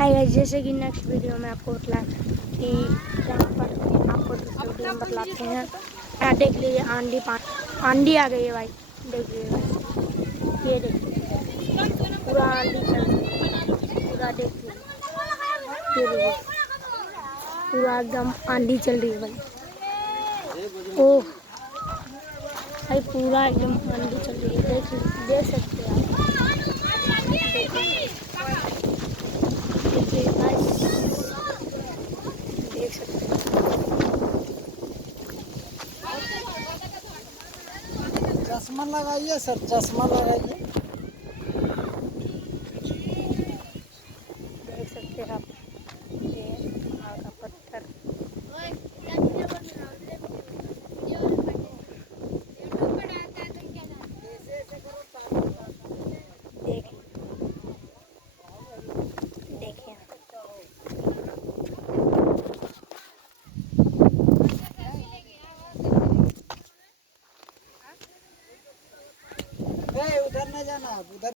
आएगा। जैसे कि नेक्स्ट वीडियो में आपको बतला कि यहाँ पर आपको दूसरे वीडियो में बतलाते हैं। देख लीजिए आंधी आ गई है भाई, देख लीजिए भाई, ये देखिए पूरा आंधी चल रही है, पूरा देख लीजिए, ये देखिए पूरा एकदम आंधी चल रही है भाई। ओह भाई पूरा एकदम आंधी चल रही है, देख सकते हैं आप, देखिए गाइस, देख सकते हैं। चश्मा लगाइए सर, चश्मा लगाइए। देख सकते हैं आप, ये पहाड़ का पत्थर, देख देखिए उधर न जाना, उधर